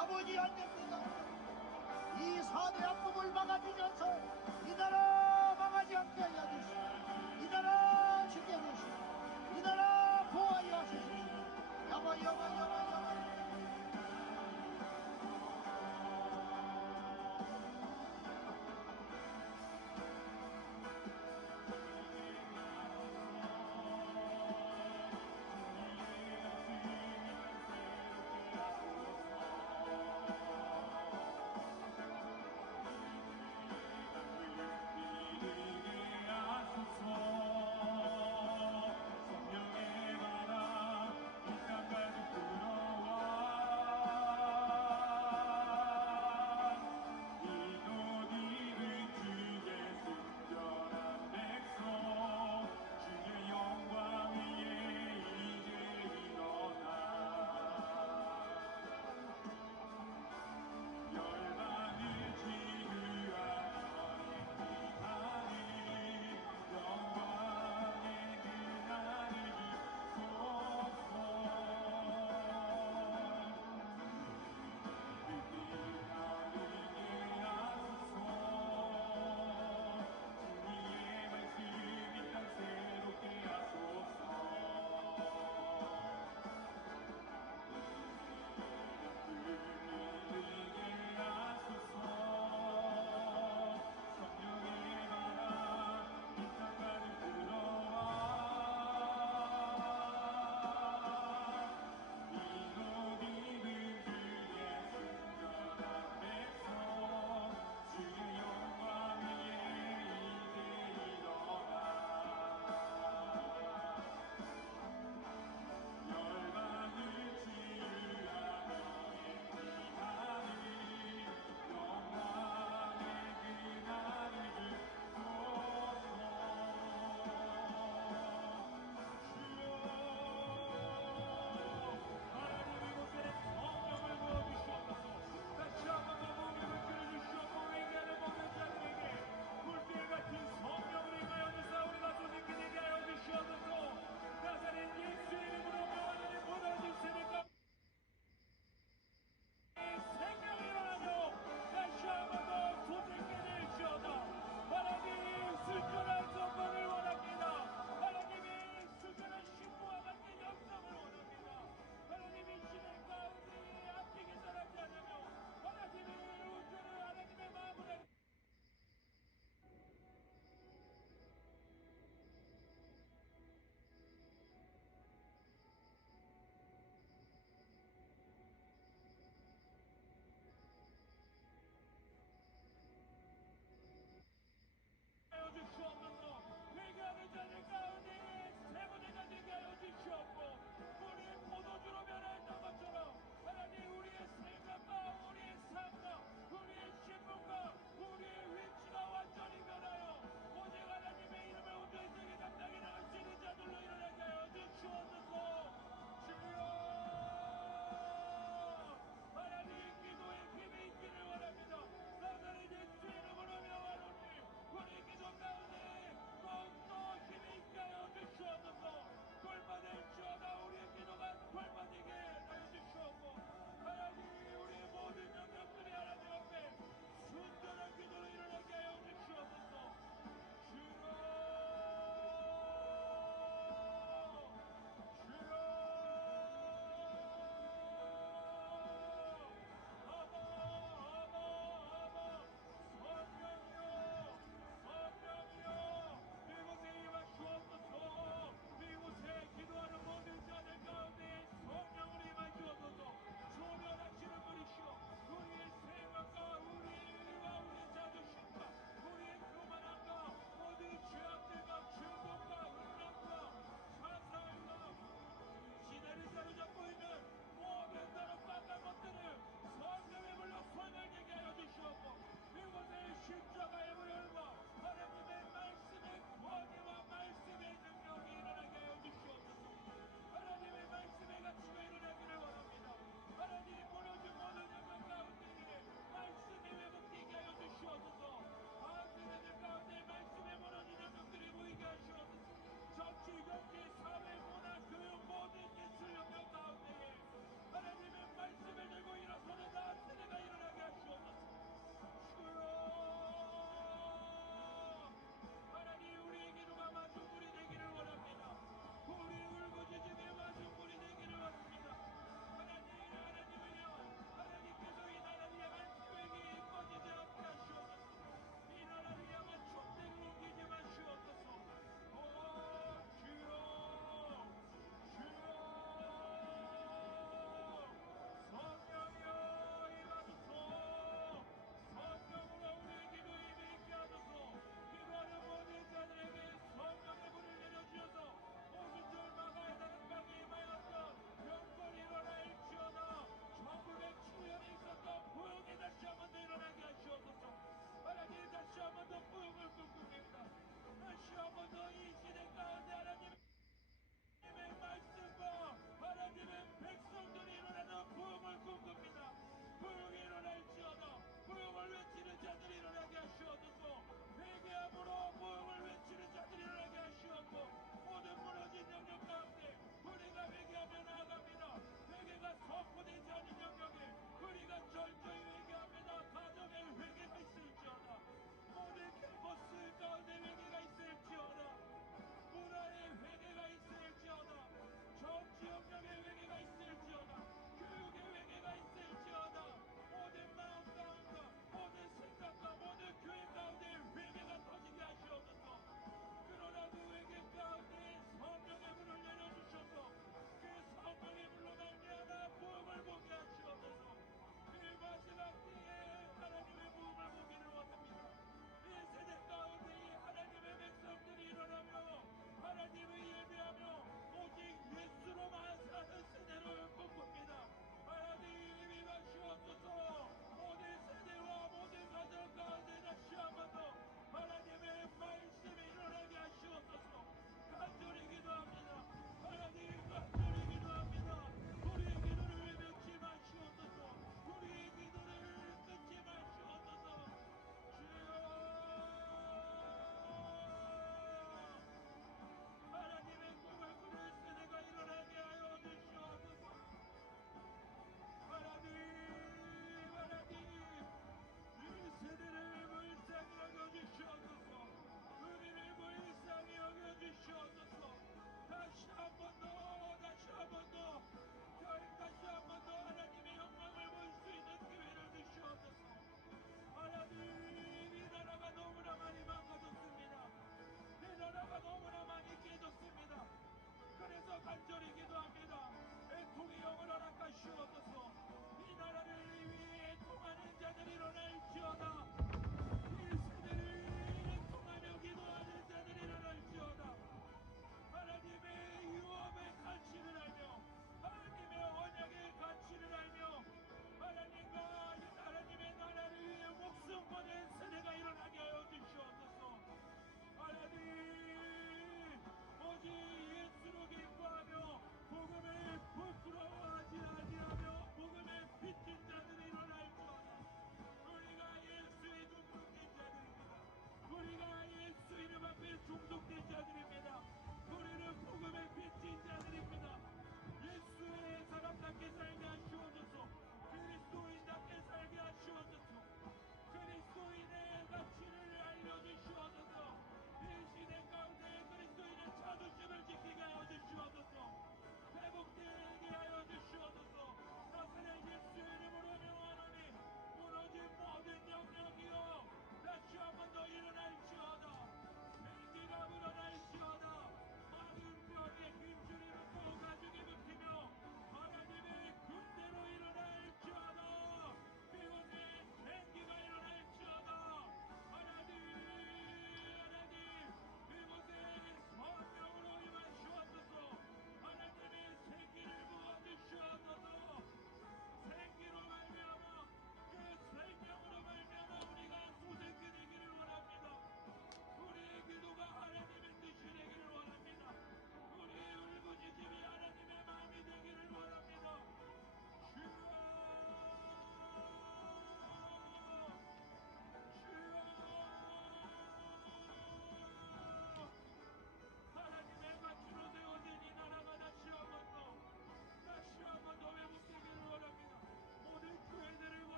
아버지 안 됩니다. 이 사대 악법을 막아주셔서 이 나라 망하지 않게 하여 주시고 이 나라 지켜주시고 이 나라 보호하여 하시옵소서. 야마 야마 야마 야마.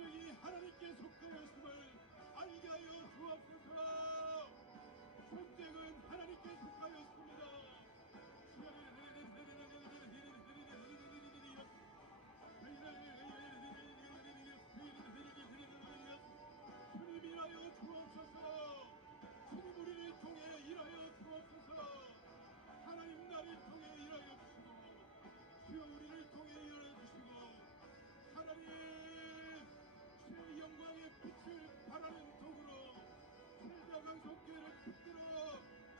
전쟁이 하나님께 속하였음을 알게 하여 주옵소서. 전쟁은 하나님께 속하였습니다. 주님 일하여 주옵소서. 주님 우리를 통해 일하여 주옵소서. 하나님 나를 통해 일하여 주시고 주여 우리를 통해 일하여 주시고 하나님 주의 영광의 빛을 발하는 통으로 세자강 속교회를 붙들어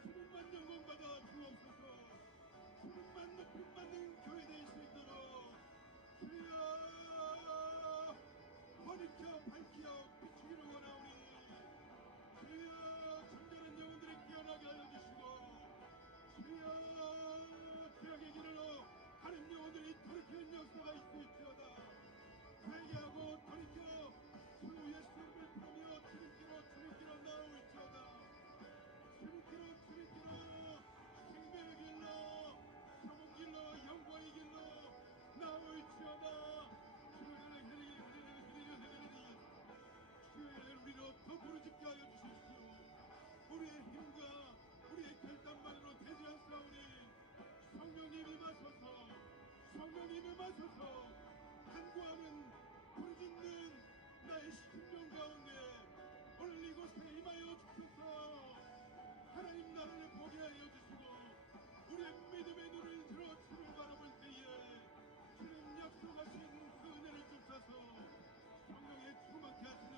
주님만 영광받아 주옵소서. 주님만 높임받는 교회 될 수 있도록 주여 버리켜 밝히어 비추기를 원하오니 주여 잠자는 영혼들이 깨어나게 하여 주시고 주여 기억의 길로 가는 영혼들이 돌이키는 역사가 있을지어다. 회개하고 돌이켜 주 예수님을 부르며 주님께로 나올지어다. 주님께로 생명의 길로 좋은 길로 영광의 길로 나올지어다. 주의 우리로 더 부르짖게 하여 주십시오. 우리의 힘과 우리의 결단만으로 되지 않사오니 성령님이 마셔서 성령님이 마셔서 간구하는 부르짖는 나의 심령 가운데 오늘 이곳에 임하여 주소서. 하나님 나라를 보게 하여 주시고 우리의 믿음의 눈을 들어 주를 바라볼 때에 주님 약속하신 그 은혜를 쫓아서 성령에 충만케 하시는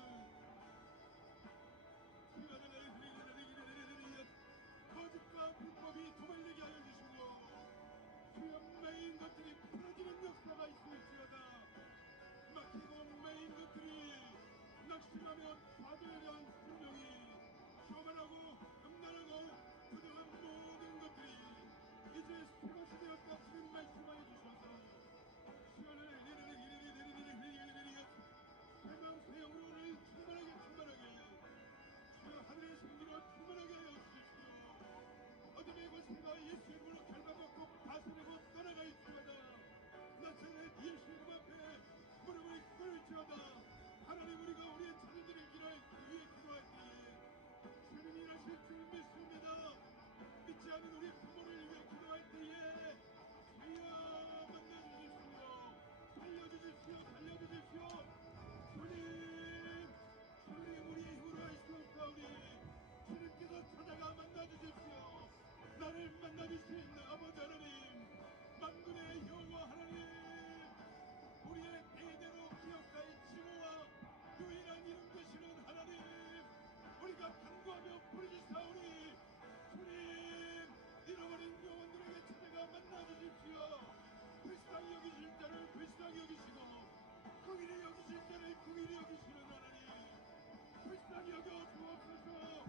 거짓과 불법이 도말리게 하여 주시고 주여 매인 것들이 풀어지는 역사가 있을지어다. 막히고 매인 것들이 낙심하며 받을 대한 분명히 교만하고 음란하고 부정한 모든 것들이 이제 수것이 되었다. 주님 말씀하여 주셔서 생명으로 오늘 충만하게 주여 하늘의 생기로 충만하게 하여 주십시오. 어둠의 권세가 예수 이름으로 결박받고 다스리고 떠나가 있지어다. 나사렛 예수 이름 앞에 무릎을 꿇을지어다. 하나님 우리가 우리의 자녀들을 위해 기도할 때에 주님이 일하실 줄 믿습니다. 믿지 않은 우리 부모를 위해 기도할 때에 주여 만나주십시오. 살려주십시오. 주님 우리의 힘으로 할 수 없사오니 주님께서 찾아가 만나주십시오. 나를 만나주신 아버지 하나님 만군의 여호와 하나님 우리의 대대로 기억하의 진호와 유일한 이름 되시는 하나님 우리가 간구하며 부르짖사오니 주님 잃어버린 영혼들에게 찾아가 만나주십시오. 불쌍히 여기실 자를 불쌍히 여기시고 긍휼히 여기실 자를 긍휼히 여기시는 하나님 불쌍히 여겨 주옵소서.